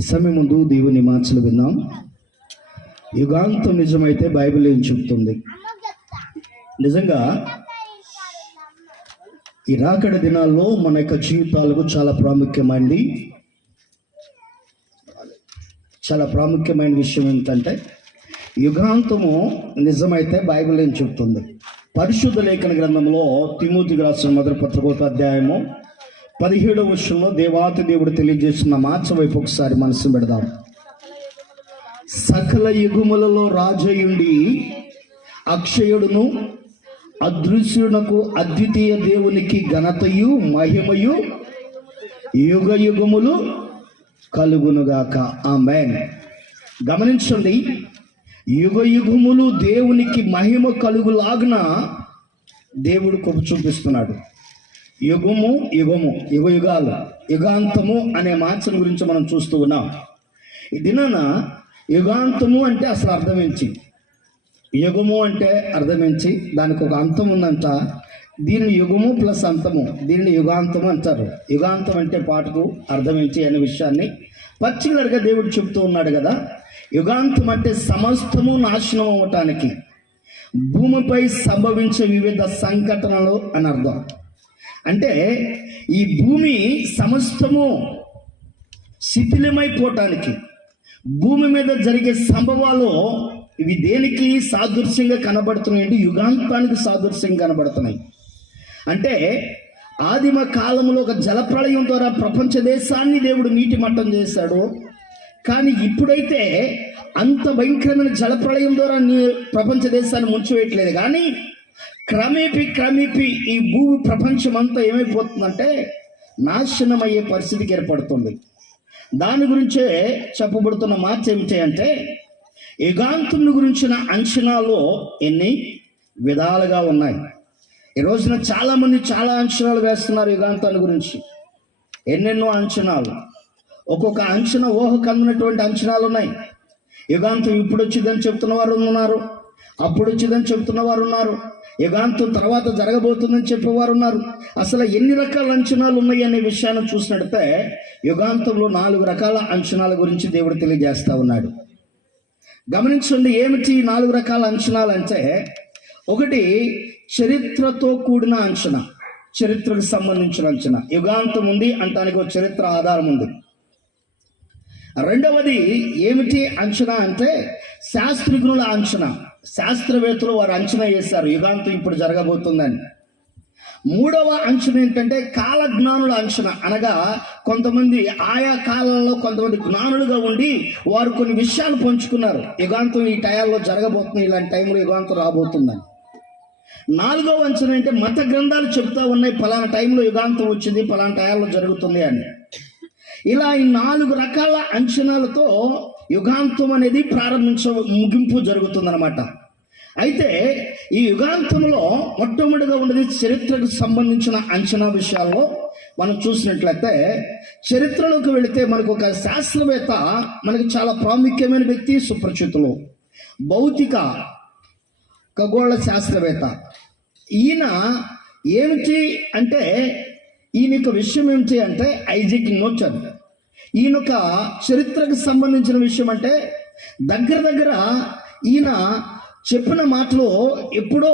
ఈ సమయం ముందు దేవుని మాటలు విన్నాం. యుగాంతం నిజమైతే బైబిల్ ఏం చెప్తుంది? నిజంగా ఈ రాకడ దినాల్లో మన యొక్క జీవితాలకు చాలా ప్రాముఖ్యమైన విషయం ఏంటంటే, యుగాంతము నిజమైతే బైబిల్ ఏం చెప్తుంది? పరిశుద్ధ లేఖన గ్రంథంలో తిమోతికి రాసిన మొదటి పత్రిక 1వ అధ్యాయము 17వ వచనంలో దేవాతి దేవుడు తెలియజేస్తున్న మాట వైపు ఒకసారి మనసు పెడదాం. సకల యుగములలో రాజయుండి అక్షయుడును అదృశ్యునకు అద్వితీయ దేవునికి ఘనతయు మహిమయు యుగ యుగములు కలుగునుగాక. ఆమేన్. గమనించండి, యుగ యుగములు దేవునికి మహిమ కలుగులాగున దేవుడు కృప చూపిస్తున్నాడు. యుగము యుగము, యుగ యుగాలు, యుగాంతము అనే మాటల గురించి మనం చూస్తూ ఉన్నాం. ఈ దినాన యుగాంతము అంటే అసలు అర్థమించి, యుగము అంటే అర్థమించి దానికి ఒక అంతం ఉందంట. దీనిని యుగము ప్లస్ అంతము, దీనిని యుగాంతము అంటారు. యుగాంతం అంటే పాటకు అర్థమించి అనే విషయాన్ని పర్టికులర్గా దేవుడు చెప్తూ ఉన్నాడు కదా. యుగాంతం అంటే సమస్తము నాశనం అవ్వటానికి, భూమిపై సంభవించే వివిధ సంఘటనలు అని అర్థం. అంటే ఈ భూమి సమస్తము శిథిలమైపోవటానికి, భూమి మీద జరిగే సంభవాలు ఇవి దేనికి సాదృశ్యంగా కనబడుతున్నాయి? యుగాంతానికి సాదృశ్యంగా కనబడుతున్నాయి. అంటే ఆదిమ కాలంలో ఒక జలప్రళయం ద్వారా ప్రపంచ దేశాన్ని దేవుడు నీటి మట్టం చేశాడు. కానీ ఇప్పుడైతే అంత భయంకరమైన జలప్రళయం ద్వారా ప్రపంచ దేశాన్ని ముంచివేయట్లేదు. కానీ క్రమేపీ ఈ భూమి ప్రపంచం అంతా ఏమైపోతుందంటే నాశనం అయ్యే పరిస్థితికి ఏర్పడుతుంది. దాని గురించే చెప్పబడుతున్న మాట ఏమిటి అంటే, యుగాంతం గురించిన అంచనాలు ఎన్ని విధాలుగా ఉన్నాయి. ఈ రోజున చాలామంది చాలా అంచనాలు వేస్తున్నారు యుగాంతాన్ని గురించి. ఎన్నెన్నో అంచనాలు, ఒక్కొక్క అంచనా ఊహకు అందినటువంటి అంచనాలు ఉన్నాయి. యుగాంతం ఇప్పుడు వచ్చిందని చెప్తున్న వారు ఉన్నారు, అప్పుడు వచ్చిందని చెప్తున్న వారు ఉన్నారు, యుగాంతం తర్వాత జరగబోతుందని చెప్పేవారు ఉన్నారు. అసలు ఎన్ని రకాల అంచనాలు ఉన్నాయి అనే విషయాన్ని చూసినట్టే యుగాంతంలో 4 రకాల అంచనాల గురించి దేవుడు తెలియజేస్తా ఉన్నాడు. గమనించండి, ఏమిటి 4 రకాల అంచనాలు అంటే, ఒకటి చరిత్రతో కూడిన అంచనా, చరిత్రకు సంబంధించిన అంచనా. యుగాంతం ఉంది అంటానికి ఒక చరిత్ర ఆధారం ఉంది. రెండవది ఏమిటి అంచనా అంటే, శాస్త్రజ్ఞుల అంచనా. శాస్త్రవేత్తలు వారు అంచనా వేశారు యుగాంతం ఇప్పుడు జరగబోతుందని. మూడవ అంచనా ఏంటంటే కాలజ్ఞానుల అంచనా. అనగా కొంతమంది ఆయా కాలంలో కొంతమంది జ్ఞానులుగా ఉండి వారు కొన్ని విషయాలు పంచుకున్నారు. యుగాంతం ఈ టైంలో జరగబోతుంది, ఇలాంటి టైంలో యుగాంతం రాబోతుందని. నాలుగవ అంచనా అంటే మత గ్రంథాలు చెప్తా ఉన్నాయి పలానా టైంలో యుగాంతం వచ్చింది, పలానా టైంలో జరుగుతుంది అని. ఇలా ఈ 4 రకాల అంచనాలతో యుగాంతం అనేది ముగింపు జరుగుతుందన్నమాట. అయితే ఈ యుగాంతంలో మొట్టమొదటిగా ఉన్నది చరిత్రకు సంబంధించిన అంచనా విషయాల్లో మనం చూసినట్లయితే, చరిత్రలోకి వెళితే మనకు ఒక శాస్త్రవేత్త మనకి చాలా ప్రాముఖ్యమైన వ్యక్తి, సుప్రచితులు, భౌతిక ఖగోళ శాస్త్రవేత్త. ఈయన ఏమిటి అంటే, ఈయన యొక్క విషయం ఏమిటి అంటే ఐజాక్ న్యూటన్. ఈయనొక చరిత్రకు సంబంధించిన విషయం అంటే దగ్గర ఈయన చెప్పిన మాటలో ఎప్పుడో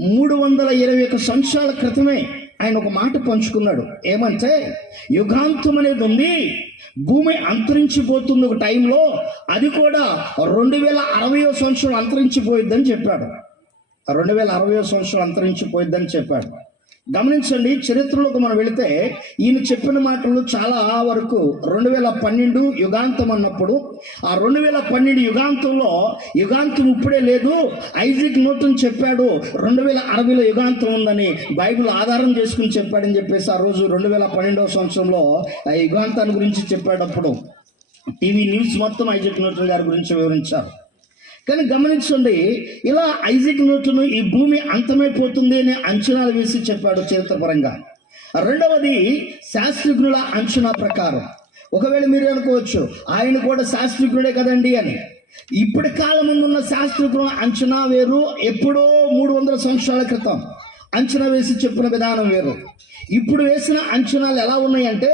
321 సంవత్సరాల క్రితమే ఆయన ఒక మాట పంచుకున్నాడు. ఏమంటే, యుగాంతం అనేది ఉంది, భూమి అంతరించిపోతుంది ఒక టైంలో, అది కూడా 2060వ సంవత్సరం అంతరించిపోయిద్దని చెప్పాడు. 2060వ సంవత్సరం అంతరించిపోయిద్దని చెప్పాడు. గమనించండి, చరిత్రలోకి మనం వెళితే ఈయన చెప్పిన మాటలు చాలా వరకు 2012 యుగాంతం అన్నప్పుడు, ఆ 2012 యుగాంతంలో యుగాంతం ఇప్పుడే లేదు, ఐజాక్ న్యూటన్ చెప్పాడు 2060లో యుగాంతం ఉందని బైబిల్ ఆధారం చేసుకుని చెప్పాడని చెప్పేసి ఆ రోజు 2012వ సంవత్సరంలో ఆ యుగాంతాన్ని గురించి చెప్పేటప్పుడు టీవీ న్యూస్ మొత్తం ఐజాక్ న్యూటన్ గారి గురించి వివరించారు. కానీ గమనించండి, ఇలా ఐజాక్ న్యూటన్ ఈ భూమి అంతమైపోతుంది అని అంచనాలు వేసి చెప్పాడు చరిత్రపరంగా. రెండవది శాస్త్రజ్ఞుల అంచనా ప్రకారం. ఒకవేళ మీరు అనుకోవచ్చు ఆయన కూడా శాస్త్రజ్ఞుడే కదండి అని. ఇప్పటి కాలం ముందున్న శాస్త్రజ్ఞుల అంచనా వేరు, ఎప్పుడో 300 సంవత్సరాల క్రితం అంచనా వేసి చెప్పిన విధానం వేరు. ఇప్పుడు వేసిన అంచనాలు ఎలా ఉన్నాయంటే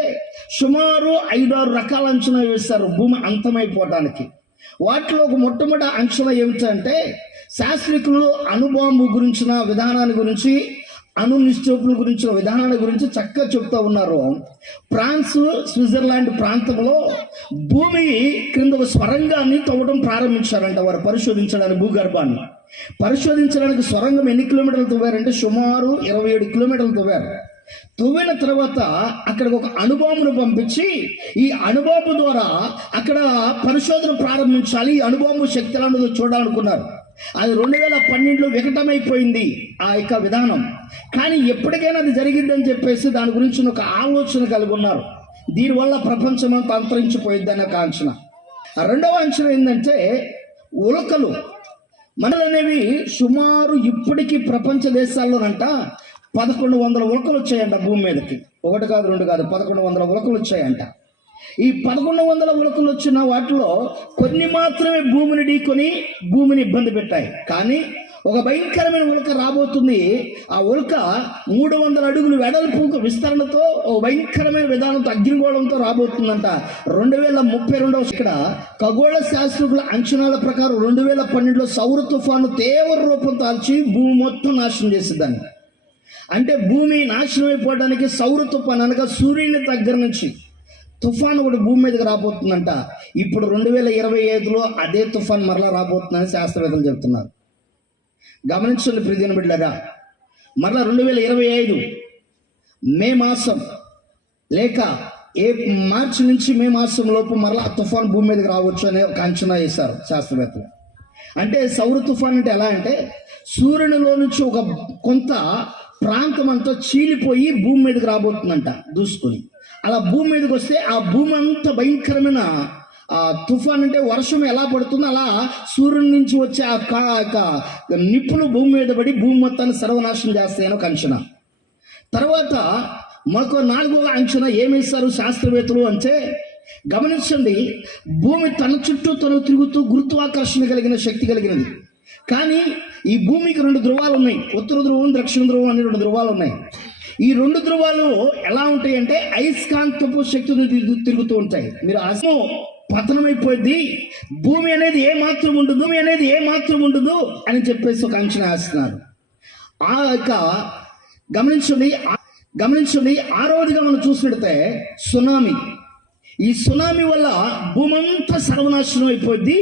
సుమారు 5-6 రకాల అంచనా వేశారు భూమి అంతమైపోవటానికి. వాటిలో ఒక మొట్టమొదటి అంచనా ఏమిటంటే శాస్త్రికులు అణుబాంబు గురించిన విధానాన్ని గురించి, అణు నిక్షేపణ గురించిన విధానాల గురించి చక్కగా చెప్తూ ఉన్నారు. ఫ్రాన్స్, స్విట్జర్లాండ్ ప్రాంతంలో భూమి క్రింద ఒక స్వరంగాన్ని తవ్వడం ప్రారంభించారంట. వారు పరిశోధించడానికి, భూగర్భాన్ని పరిశోధించడానికి సొరంగం ఎన్ని కిలోమీటర్లు తవ్వారంటే సుమారు 27 కిలోమీటర్లు తవ్వారు. తవ్విన తర్వాత అక్కడికి ఒక అణుబాంబును పంపించి ఈ అణుబాంబు ద్వారా అక్కడ పరిశోధన ప్రారంభించాలి, ఈ అణుబాంబు శక్తి ఎలా ఉన్నదో చూడాలనుకున్నారు. అది 2012లో వికటమైపోయింది ఆ యొక్క విధానం. కానీ ఎప్పటికైనా అది జరిగిద్దని చెప్పేసి దాని గురించి ఒక ఆలోచన కలిగి ఉన్నారు. దీనివల్ల ప్రపంచం అంతా అంతరించిపోయిద్దని ఒక అంచనా. రెండవ అంచనా ఏంటంటే ఉల్కలు మనలనేవి సుమారు ఇప్పటికీ ప్రపంచ దేశాల్లోనంట 1100 ఉల్కలు వచ్చాయంట భూమి మీదకి. 1 కాదు 2 కాదు 1100 ఉల్కలు వచ్చాయంట. ఈ 1100 ఉల్కలు వచ్చిన వాటిలో కొన్ని మాత్రమే భూమిని ఢీకొని భూమిని ఇబ్బంది పెట్టాయి. కానీ ఒక భయంకరమైన ఉల్క రాబోతుంది. ఆ ఉల్క 300 అడుగులు వెడల్పు విస్తరణతో ఓ భయంకరమైన విధానంతో అగ్నిగోళంతో రాబోతుందంట. 2032 ఇక్కడ ఖగోళ శాస్త్రజ్ఞుల అంచనాల ప్రకారం 2012లో సౌర తుఫాను తీవ్ర రూపం తాల్చి భూమి మొత్తం నాశనం చేసేదాన్ని. అంటే భూమి నాశనం అయిపోవడానికి సౌర తుఫాన్ అనగా సూర్యుని దగ్గర నుంచి తుఫాన్ ఒకటి భూమి మీదకి రాబోతుందంట. ఇప్పుడు 2025లో అదే తుఫాన్ మరలా రాబోతుందని శాస్త్రవేత్తలు చెబుతున్నారు. గమనించండి ప్రియమైన బిడ్డలారా, మరలా 2025 మే మాసం లేక మార్చి నుంచి మే మాసం లోపు మరలా తుఫాన్ భూమి మీదకి రావచ్చు అనే ఒక అంచనా వేశారు శాస్త్రవేత్తలు. అంటే సౌర తుఫాన్ అంటే ఎలా అంటే సూర్యునిలో నుంచి ఒక కొంత ప్రాంతం అంతా చీలిపోయి భూమి మీదకి రాబోతుందంట దూసుకొని. అలా భూమి మీదకి వస్తే ఆ భూమి అంత భయంకరమైన తుఫాన్ అంటే వర్షం ఎలా పడుతుందో అలా సూర్యుని నుంచి వచ్చే ఆ నిప్పులు భూమి మీద పడి భూమి మొత్తాన్ని సర్వనాశనం చేస్తాయని ఒక అంచనా. తర్వాత మరొక 4వ అంచనా ఏమేశారు శాస్త్రవేత్తలు అంటే గమనించండి, భూమి తన చుట్టూ తను తిరుగుతూ గురుత్వాకర్షణ కలిగిన శక్తి కలిగినది. కానీ ఈ భూమికి 2 ధ్రువాలు ఉన్నాయి, ఉత్తర ధ్రువం దక్షిణ ధ్రువం అనే 2 ధ్రువాలు ఉన్నాయి. ఈ 2 ధ్రువాలు ఎలా ఉంటాయి అంటే అయస్కాంతపు శక్తిని తిరుగుతూ ఉంటాయి. మీరు అసలు పతనమైపోయింది, భూమి అనేది ఏ మాత్రం ఉండదు అని చెప్పేసి ఒక అంచనా వేస్తున్నారు. ఆ యొక్క గమనించండి 6వదిగా మనం చూసినట్టే సునామీ. ఈ సునామీ వల్ల భూమి అంతా సర్వనాశనం అయిపోద్ది,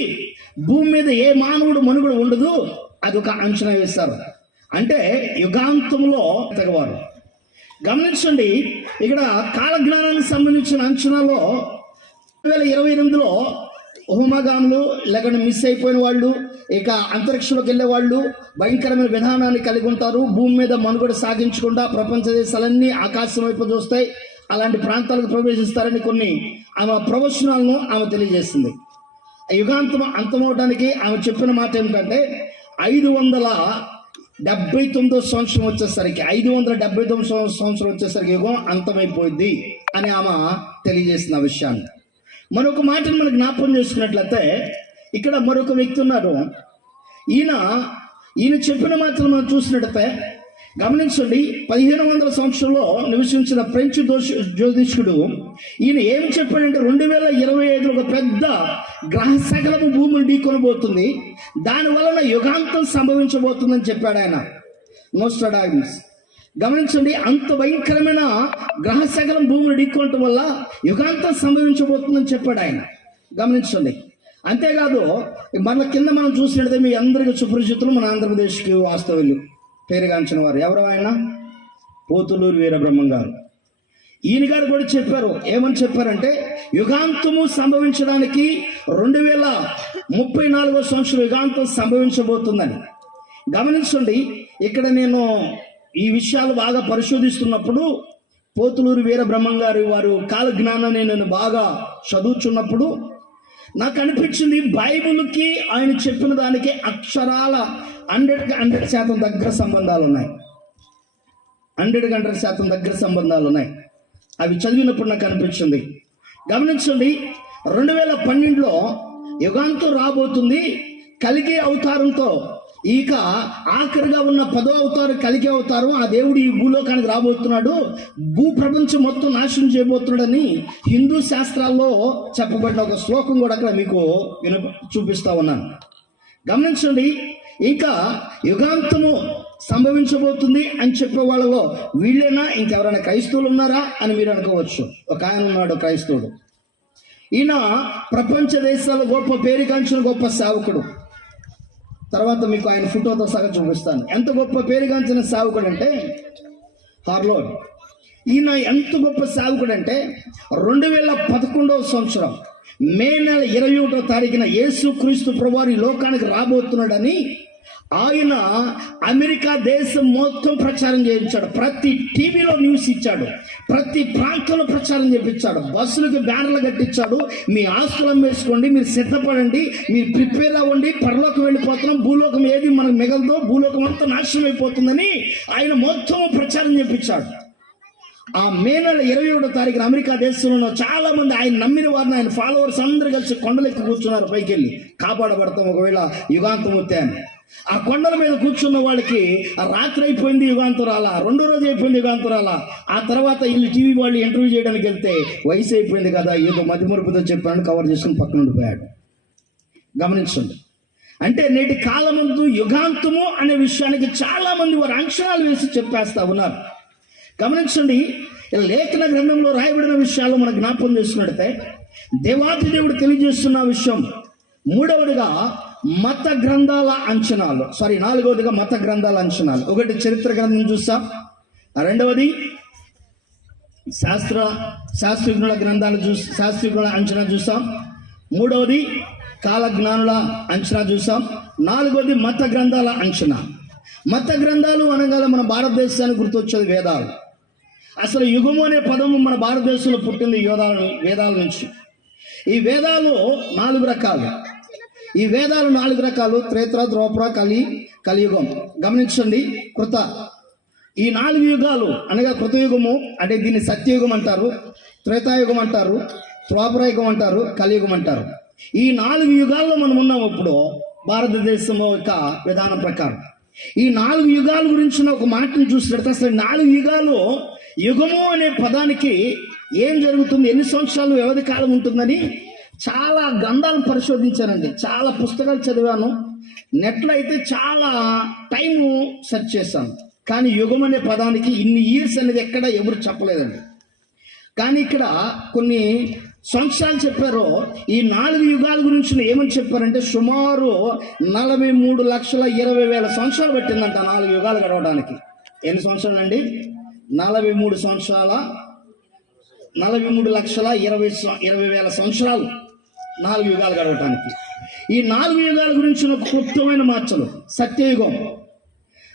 భూమి మీద ఏ మానవుడు మనుగడ ఉండదు, అదొక అంచనా వేశారు. అంటే యుగాంతంలో తెగవారు. గమనించండి, ఇక్కడ కాలజ్ఞానానికి సంబంధించిన అంచనాలో 2028లో హోమగాములు లేకుండా మిస్ అయిపోయిన వాళ్ళు, ఇక అంతరిక్షంలోకి వెళ్ళే వాళ్ళు భయంకరమైన విధానాన్ని కలిగి ఉంటారు. భూమి మీద మనుగడ సాగించకుండా ప్రపంచ దేశాలన్నీ ఆకాశం వైపు చూస్తాయి, అలాంటి ప్రాంతాలకు ప్రవేశిస్తారని కొన్ని ఆమె ప్రవచనాలను ఆమె తెలియజేసింది. యుగాంతం అంతమవడానికి ఆమె చెప్పిన మాట ఏమిటంటే 579వ సంవత్సరం వచ్చేసరికి 579వ సంవత్సరం వచ్చేసరికి యుగం అంతమైపోయింది అని ఆమె తెలియజేసిన విషయాన్ని. మరొక మాటను మనం జ్ఞాపకం చేసుకున్నట్లయితే ఇక్కడ మరొక వ్యక్తి ఉన్నారు. ఈయన చెప్పిన మాటలు మనం చూసినట్లయితే గమనించండి, 1500 సంవత్సరంలో నివసించిన ఫ్రెంచ్ జ్యోతిష్కుడు ఈయన ఏం చెప్పాడంటే 2025లో ఒక పెద్ద గ్రహ సకలము భూమిని ఢీకొనబోతుంది, దాని వలన యుగాంతం సంభవించబోతుందని చెప్పాడు ఆయన, నోస్ట్రాడామస్. గమనించండి, అంత భయంకరమైన గ్రహ సకలం భూమిని ఢీకొనటం వల్ల యుగాంతం సంభవించబోతుందని చెప్పాడు ఆయన. గమనించండి. అంతేకాదు మన కింద మనం చూసినట్లయితే మీ అందరికీ సుపరిచితులు మన ఆంధ్రప్రదేశ్కి వాస్తవ్యులు పేరుగాంచిన వారు ఎవరు, ఆయన పోతులూరు వీరబ్రహ్మం గారు. ఈయన గారు కూడా చెప్పారు. ఏమని చెప్పారంటే యుగాంతము సంభవించడానికి 2034వ సంవత్సరం యుగాంతం సంభవించబోతుందని. గమనించండి, ఇక్కడ నేను ఈ విషయాలు బాగా పరిశోధిస్తున్నప్పుడు పోతులూరు వీరబ్రహ్మం గారు వారు కాలజ్ఞానాన్ని నేను బాగా చదువుతున్నప్పుడు నాకు అనిపించింది బైబిల్కి ఆయన చెప్పిన దానికి అక్షరాల 100% దగ్గర సంబంధాలు ఉన్నాయి. 100% దగ్గర సంబంధాలు ఉన్నాయి. అవి చదివినప్పుడు నాకు అనిపించింది. గమనించండి, 2012లో యుగాంతం రాబోతుంది, కలిగే అవతారంతో ఇక ఆఖరిగా ఉన్న 10వ అవతారం కలిగి అవతారం, ఆ దేవుడు ఈ భూలోకానికి రాబోతున్నాడు, భూ ప్రపంచం మొత్తం నాశనం చేయబోతున్నాడని హిందూ శాస్త్రాల్లో చెప్పబడిన ఒక శ్లోకం కూడా అక్కడ మీకు చూపిస్తా ఉన్నాను. గమనించండి, ఇంకా యుగాంతము సంభవించబోతుంది అని చెప్పే వాళ్ళలో వీళ్ళేనా, ఇంకెవరైనా క్రైస్తవులు ఉన్నారా అని మీరు అనుకోవచ్చు. ఒక ఆయన ఉన్నాడు క్రైస్తవుడు. ఈయన ప్రపంచ దేశాల గొప్ప పేరుగాంచిన గొప్ప సేవకుడు. తర్వాత మీకు ఆయన ఫోటోతో సహా చూపిస్తాను. ఎంత గొప్ప పేరుగాంచిన సేవకుడు అంటే హార్లోడ్. ఈయన ఎంత గొప్ప సేవకుడు అంటే 2011వ సంవత్సరం మే నెల 21వ తారీఖున యేసుక్రీస్తు ప్రభువారు ఈ లోకానికి రాబోతున్నాడని ఆయన అమెరికా దేశం మొత్తం ప్రచారం చేయించాడు. ప్రతి టీవీలో న్యూస్ ఇచ్చాడు, ప్రతి ప్రాంతంలో ప్రచారం చేయించాడు, బస్సులకు బ్యానర్లు కట్టించాడు. మీ ఆస్తులు అమ్మేసుకోండి, మీరు సిద్ధపడండి, మీరు ప్రిపేర్ అవ్వండి, పరలోకం వెళ్ళిపోతున్నాం, భూలోకం ఏది మనకు మిగలదో, భూలోకం అంతా నాశనం అయిపోతుందని ఆయన మొత్తం ప్రచారం చేయించాడు. ఆ మే నెల 21వ తారీఖున అమెరికా దేశంలో చాలా మంది ఆయన నమ్మిన వారిని, ఆయన ఫాలోవర్స్ అందరూ కలిసి కొండలెక్కి కూర్చున్నారు. పైకి వెళ్ళి కాపాడబడతాం ఒకవేళ యుగాంతం వస్తే అని. ఆ కొండల మీద కూర్చున్న వాళ్ళకి ఆ రాత్రి అయిపోయింది, యుగాంతం రాలా, 2వ రోజు అయిపోయింది, యుగాంతం రాలా. ఆ తర్వాత వీళ్ళు టీవీ వాళ్ళు ఇంటర్వ్యూ చేయడానికి వెళ్తే వయసు అయిపోయింది కదా, ఏదో మతిమరుపుతో చెప్పాను, కవర్ చేసుకుని పక్కన ఉండిపోయాడు. గమనించండి, అంటే నేటి కాలమందు యుగాంతము అనే విషయానికి చాలా మంది వారు అంచనాలు వేసి చెప్పేస్తా ఉన్నారు. గమనించండి, లేఖన గ్రంథంలో రాయబడిన విషయాలు మనం జ్ఞాపకం చేసుకున్నట్లయితే దేవాది దేవుడు తెలియజేస్తున్న విషయం, మూడవదిగా మత గ్రంథాల అంచనాలు, 4వదిగా మత గ్రంథాల అంచనాలు. ఒకటి చరిత్ర గ్రంథం చూస్తాం, రెండవది శాస్త్రజ్ఞుల గ్రంథాలు శాస్త్రజ్ఞుల అంచనా చూస్తాం, మూడవది కాలజ్ఞానుల అంచనా చూసాం, 4వది మత గ్రంథాల అంచనా. మత గ్రంథాలు అనగానే మన భారతదేశానికి గుర్తొచ్చేది వేదాలు. అసలు యుగము అనే పదము మన భారతదేశంలో పుట్టింది వేదాల నుంచి. ఈ వేదాలు 4 రకాలు. ఈ వేదాలు 4 రకాలు: త్రేత, ద్రోపర, కలియుగం. గమనించండి, కృత. ఈ 4 యుగాలు అనగా కృతయుగము అంటే దీన్ని సత్యయుగం అంటారు, త్రేతాయుగం అంటారు, ద్వాపరయుగం అంటారు, కలియుగం అంటారు. ఈ 4 యుగాల్లో మనం ఉన్నాం ఇప్పుడు భారతదేశం యొక్క విధానం ప్రకారం. ఈ 4 యుగాల గురించిన ఒక మాటను చూసినట్టు అసలు 4 యుగాలు, యుగము అనే పదానికి ఏం జరుగుతుంది, ఎన్ని సంవత్సరాలు వ్యవధి కాలం ఉంటుందని చాలా గ్రంథాలను పరిశోధించానండి, చాలా పుస్తకాలు చదివాను, నెట్లో అయితే చాలా టైము సెర్చ్ చేశాను. కానీ యుగం అనే పదానికి ఇన్ని ఇయర్స్ అనేది ఎక్కడ ఎవరు చెప్పలేదండి. కానీ ఇక్కడ కొన్ని సంవత్సరాలు చెప్పారో, ఈ 4 యుగాల గురించి ఏమని చెప్పారంటే సుమారు 43,20,000 సంవత్సరాలు పట్టిందంట 4 యుగాలు గడవడానికి. ఎన్ని సంవత్సరాలు అండి? 43,20,000 సంవత్సరాలు 4 యుగాలు గడవటానికి. ఈ 4 యుగాల గురించి ఒక క్లుప్తమైన మార్చలు సత్యయుగం.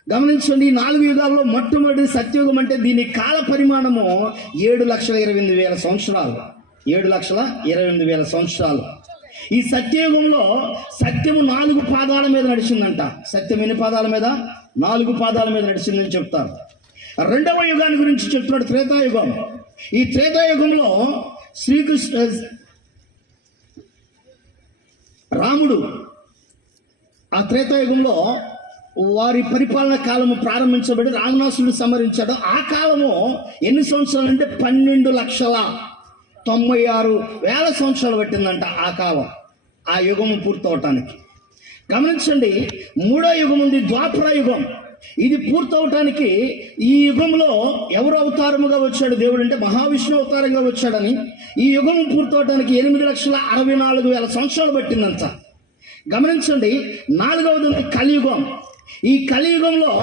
గమనించండి, ఈ 4 యుగాల్లో మొట్టమొదటి సత్యయుగం అంటే దీని కాల పరిమాణము 7,28,000 సంవత్సరాలు. 7,28,000 సంవత్సరాలు. ఈ సత్యయుగంలో సత్యము 4 పాదాల మీద నడిచిందంట. సత్యం ఎన్ని పాదాల మీద? 4 పాదాల మీద నడిచిందని చెప్తారు. రెండవ యుగాన్ని గురించి చెప్తున్నాడు, త్రేతాయుగం. ఈ త్రేతాయుగంలో రాముడు ఆ త్రేతాయుగంలో వారి పరిపాలన కాలము ప్రారంభించబడి రావణాసురుడు సంహరించాడు. ఆ కాలము ఎన్ని సంవత్సరాలు అంటే 12,96,000 సంవత్సరాలు పట్టిందంట ఆ కాలం, ఆ యుగము పూర్తవటానికి. గమనించండి, 3వ యుగం ఉంది, ద్వాపర యుగం. ఇది పూర్తవటానికి ఈ యుగంలో ఎవరు అవతారముగా వచ్చాడు దేవుడు అంటే మహావిష్ణు అవతారంగా వచ్చాడని. ఈ యుగం పూర్తవటానికి 8,64,000 సంవత్సరాలు పట్టిందంట. గమనించండి, 4వది ఉంది కలియుగం. ఈ కలియుగంలో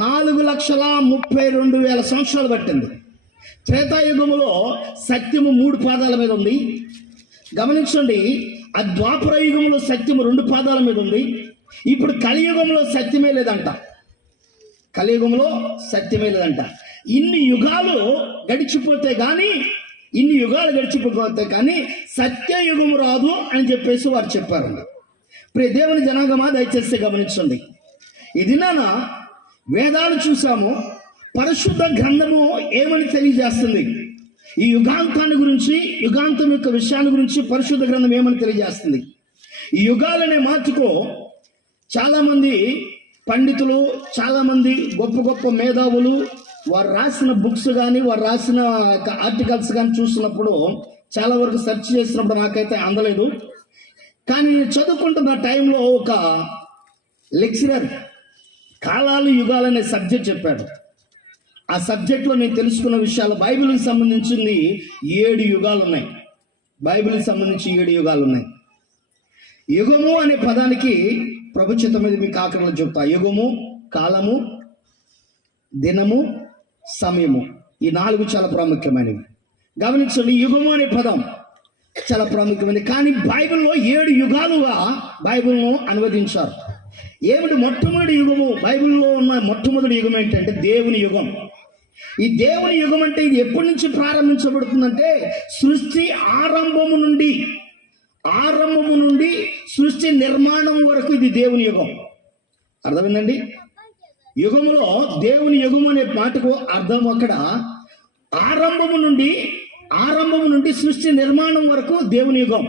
4,32,000 సంవత్సరాలు పట్టింది. త్రేతాయుగంలో సత్యము 3 పాదాల మీద ఉంది. గమనించండి, ఆ ద్వాపర యుగంలో సత్యము 2 పాదాల మీద ఉంది. ఇప్పుడు కలియుగంలో సత్యమే లేదంట. కలియుగంలో సత్యమే లేదంట. ఇన్ని యుగాలు గడిచిపోతే కానీ సత్యయుగము రాదు అని చెప్పేసి వారు చెప్పారండి. ప్రియ దేవుని జనాంగమా, దయచేసి గమనించండి. ఈ దినాన వేదాలు చూసాము, పరిశుద్ధ గ్రంథము ఏమని తెలియజేస్తుంది, ఈ యుగాంతాన్ని గురించి, యుగాంతం యొక్క విషయాల గురించి పరిశుద్ధ గ్రంథం ఏమని తెలియజేస్తుంది. ఈ యుగాలనే మాటకు చాలామంది పండితులు, చాలామంది గొప్ప గొప్ప మేధావులు వారు రాసిన బుక్స్ కానీ వారు రాసిన ఆర్టికల్స్ కానీ చూసినప్పుడు చాలా వరకు సెర్చ్ చేసినప్పుడు నాకైతే అందలేదు. కానీ నేను చదువుకుంటున్న టైంలో ఒక లెక్చరర్ కాలాలు యుగాలు అనే సబ్జెక్ట్ చెప్పాడు. ఆ సబ్జెక్ట్లో నేను తెలుసుకున్న విషయాలు, బైబిల్కి సంబంధించింది 7 యుగాలు ఉన్నాయి. బైబిల్కి సంబంధించి 7 యుగాలు ఉన్నాయి. యుగము అనే పదానికి ప్రభుత్వం మీద మీకు ఆకరణలు చెప్తా. యుగము, కాలము, దినము, సమయము, ఈ 4 చాలా ప్రాముఖ్యమైనవి. గమనించండి, యుగము అనే పదం చాలా ప్రాముఖ్యమైనది. కానీ బైబిల్లో 7 యుగాలుగా బైబిల్ను అనువదించారు. ఏమిటి మొట్టమొదటి యుగము? బైబిల్లో ఉన్న మొట్టమొదటి యుగం ఏంటంటే దేవుని యుగం. ఈ దేవుని యుగం అంటే ఇది ఎప్పటి నుంచి ప్రారంభించబడుతుందంటే సృష్టి ఆరంభము నుండి సృష్టి నిర్మాణం వరకు ఇది దేవుని యుగం. అర్థమైందండి? యుగములో దేవుని యుగం అనే మాటకు అర్థం అక్కడ ఆరంభము నుండి సృష్టి నిర్మాణం వరకు దేవుని యుగం.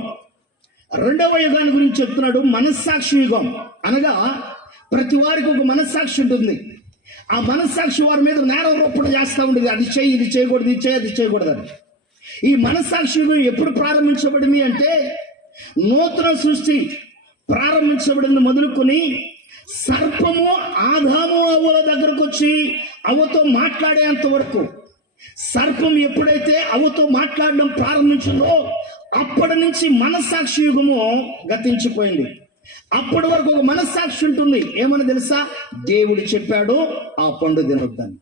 రెండవ యుగాన్ని గురించి చెప్తున్నాడు, మనస్సాక్షి యుగం. అనగా ప్రతి వారికి ఒక మనస్సాక్షి ఉంటుంది. ఆ మనస్సాక్షి వారి మీద నేరారోపణ చేస్తూ ఉండేది. అది చేయి, ఇది చేయకూడదు, ఇది చేయి, అది చేయకూడదు అని. ఈ మనస్సాక్షి యుగం ఎప్పుడు ప్రారంభించబడింది అంటే నూతన సృష్టి ప్రారంభించబడింది మొదలుకొని సర్పము ఆదాము అవ్వల దగ్గరకు వచ్చి అవ్వతో మాట్లాడేంత వరకు, సర్పం ఎప్పుడైతే అవ్వతో మాట్లాడడం ప్రారంభించిందో అప్పటి నుంచి మనస్సాక్షి యుగము గతించిపోయింది. అప్పటి వరకు ఒక మనస్సాక్షి ఉంటుంది. ఏమని తెలుసా? దేవుడు చెప్పాడు ఆ పండు తినొద్దని,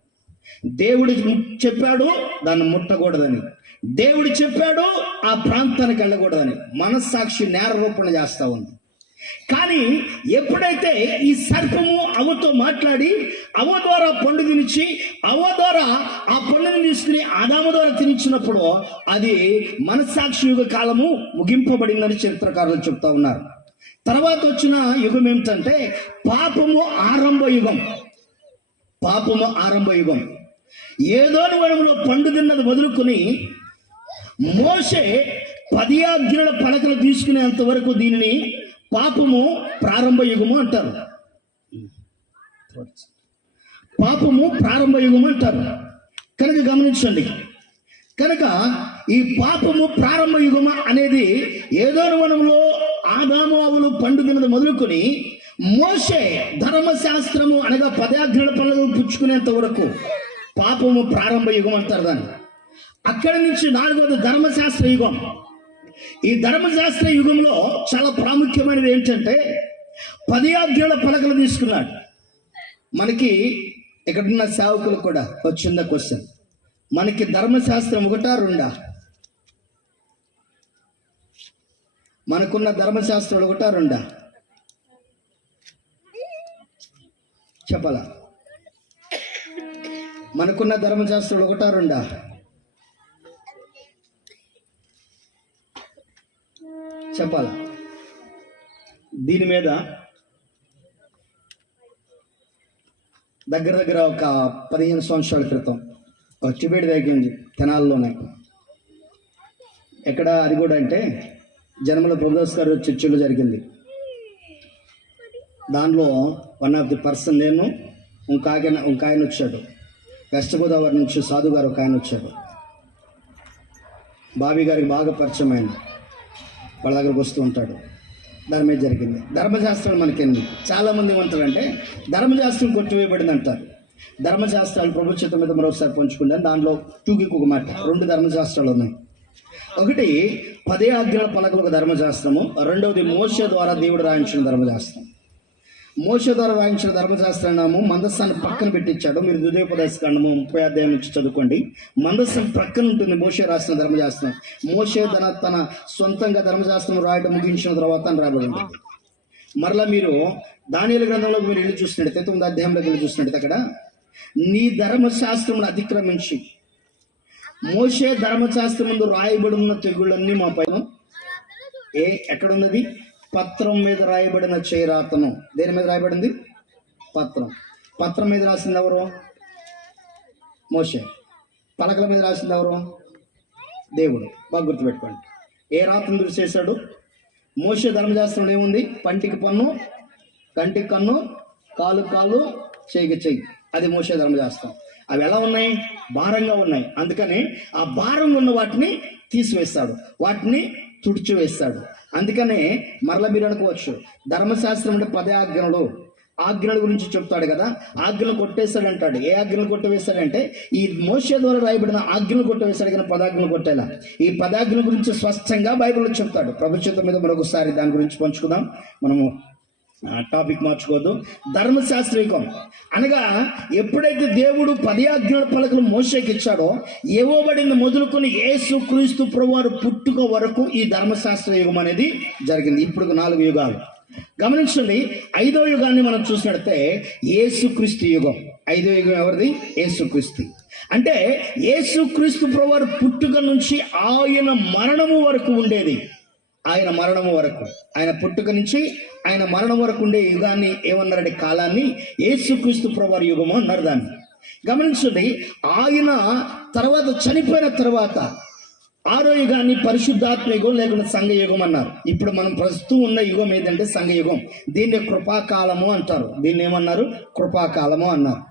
దేవుడు చెప్పాడు దాన్ని ముట్టకూడదని, దేవుడు చెప్పాడు ఆ ప్రాంతానికి వెళ్ళకూడదని మనస్సాక్షి నేరారోపణ చేస్తూ ఉంది. కానీ ఎప్పుడైతే ఈ సర్పము అవ్వతో మాట్లాడి అవ్వ ద్వారా పండు తినిచి అవ్వ ద్వారా ఆ పండుని తీసుకుని ఆదాము ద్వారా తినిచ్చినప్పుడు అది మనస్సాక్షి యుగ కాలము ముగింపబడిందని చరిత్రకారులు చెప్తా ఉన్నారు. తర్వాత వచ్చిన యుగం ఏమిటంటే పాపము ఆరంభ యుగం. ఏదోని వనంలో పండు తిన్నది వదులుకొని మోషే 10 ఆజ్ఞల పలకలు తీసుకునేంత వరకు దీనిని పాపము ప్రారంభ యుగము అంటారు. కనుక గమనించండి, కనుక ఈ పాపము ప్రారంభ యుగము అనేది ఏదోని వనంలో ఆదాము అవ్వలు పండు తిన్నది మొదలుకొని మోషే ధర్మశాస్త్రము అనగా 10 ఆజ్ఞల పలకలు పుచ్చుకునేంత వరకు పాపము ప్రారంభ యుగం అంటారు దాన్ని. అక్కడి నుంచి 4వది ధర్మశాస్త్ర యుగం. ఈ ధర్మశాస్త్ర యుగంలో చాలా ప్రాముఖ్యమైనది ఏంటంటే 10 ఆజ్ఞల పలకలు తీసుకున్నాడు. మనకి ఇక్కడున్న సేవకులు కూడా వచ్చింద క్వశ్చన్, మనకి ధర్మశాస్త్రం 1 2? మనకున్న ధర్మశాస్త్రాలు 1 2? చెప్పాలా? మనకున్న ధర్మశాస్త్రాలు 1 2? చెప్పాలా? దీని మీద దగ్గర ఒక 15 సంవత్సరాల క్రితం ఒక టిబెట్ తగ్గింది తెనాల్లోనే. ఎక్కడ అది కూడా అంటే జనమల ప్రభుదాస్ గారు చర్చిలో జరిగింది. దానిలో వన్ ఆఫ్ ది పర్సన్ నేను, ఇంక ఆయన వచ్చాడు. వెస్ట్ గోదావరి నుంచి సాధు గారు ఒక ఆయన వచ్చాడు. బాబీ గారికి బాగా పరిచయం అయింది, వాళ్ళ దగ్గరకు వస్తూ ఉంటాడు. దాని మీద జరిగింది. ధర్మశాస్త్రాలు మనకెంది? చాలామంది ఏమంటారంటే ధర్మశాస్త్రం కొట్టివేయబడింది అంటారు. ధర్మశాస్త్రాలు ప్రభుత్వం మీద మరోసారి పంచుకుంటాను. దాంట్లో టూకి ఒక మాట, 2 ధర్మశాస్త్రాలు ఉన్నాయి. ఒకటి 10 ఆజ్ఞల పలకలు ఒక ధర్మశాస్త్రము, రెండవది మోషే ద్వారా దేవుడు రాయించిన ధర్మశాస్త్రం. మోషే ద్వారా రాయించిన ధర్మశాస్త్రాన్ని మందస్సాన్ని పక్కన పెట్టించాడు. మీరు ద్వితీయోపదేశకాండము 30వ అధ్యాయం నుంచి చదువుకోండి. మందస్సం ప్రక్కన ఉంటుంది మోషే రాసిన ధర్మశాస్త్రం. మోషే తన సొంతంగా ధర్మశాస్త్రం రాయడం ముగించిన తర్వాత రాబడింది. మరలా మీరు దానియేలు గ్రంథంలోకి మీరు వెళ్ళి చూసినట్టయితే 9వ అధ్యాయంలోకి వెళ్ళి చూసినట్టయితే అక్కడ నీ ధర్మశాస్త్రమును అతిక్రమించి మోషే ధర్మశాస్త్రం ముందు రాయబడి ఉన్న తెగుళ్ళన్నీ మా పైన ఎక్కడున్నది? పత్రం మీద రాయబడిన చేరాతను. దేని మీద రాయబడింది? పత్రం మీద రాసింది ఎవరు? మోషే. పలకల మీద రాసింది ఎవరు? దేవుడు. బాగా గుర్తుపెట్టుకోండి. ఏ రాతను దురిచేశాడు? మోషే ధర్మశాస్త్రంలో ఏముంది? పంటికి పన్ను కంటికి కన్ను, కాలు కాలు, చెయ్యికి చెయ్యి. అది మోషే ధర్మశాస్త్రం. అవి ఎలా ఉన్నాయి? భారంగా ఉన్నాయి. అందుకని ఆ భారంగా ఉన్న వాటిని తీసివేస్తాడు, వాటిని తుడిచివేస్తాడు. అందుకనే మరల మీరు అనుకోవచ్చు, ధర్మశాస్త్రం అంటే 10 ఆజ్ఞలు, ఆజ్ఞల గురించి చెప్తాడు కదా, ఆజ్ఞలు కొట్టేశాడు అంటాడు. ఏ ఆజ్ఞలు కొట్టవేశాడంటే ఈ మోషే ద్వారా రాయబడిన ఆజ్ఞలు కొట్టవేశాడు, కానీ 10 ఆజ్ఞలు కొట్టేలా. ఈ 10 ఆజ్ఞల గురించి స్పష్టంగా బైబిల్లో చెప్తాడు. ప్రభుత్వం మీద మరొకసారి దాని గురించి పంచుకుందాం. మనము టాపిక్ మార్చుకోవద్దు. ధర్మశాస్త్ర యుగం అనగా ఎప్పుడైతే దేవుడు 10 ఆజ్ఞల పలకలు మోషేకి ఇచ్చాడో, ఇవ్వబడిన మొదలుకొని యేసు క్రీస్తు ప్రభువారు పుట్టుక వరకు ఈ ధర్మశాస్త్ర యుగం అనేది జరిగింది. ఇప్పుడు 4 యుగాలు గమనించండి. 5వ యుగాన్ని మనం చూసినట్టే యేసుక్రీస్తు యుగం. 5వ యుగం ఎవరిది? యేసుక్రీస్తు. అంటే యేసుక్రీస్తు ప్రభువారు పుట్టుక నుంచి ఆయన మరణము వరకు ఉండేది. ఆయన మరణము వరకు, ఆయన పుట్టుక నుంచి ఆయన మరణం వరకు ఉండే యుగాన్ని ఏమన్నారంటే కాలాన్ని యేసుక్రీస్తు ప్రభువారి యుగము అన్నారు. దాన్ని గమనించండి. ఆయన తర్వాత చనిపోయిన తర్వాత 6వ యుగాన్ని పరిశుద్ధాత్మ యుగం లేకుండా సంఘ యుగం అన్నారు. ఇప్పుడు మనం ప్రస్తుతం ఉన్న యుగం ఏంటంటే సంఘ యుగం. దీన్ని కృపాకాలము అంటారు. దీన్ని ఏమన్నారు? కృపాకాలము అన్నారు.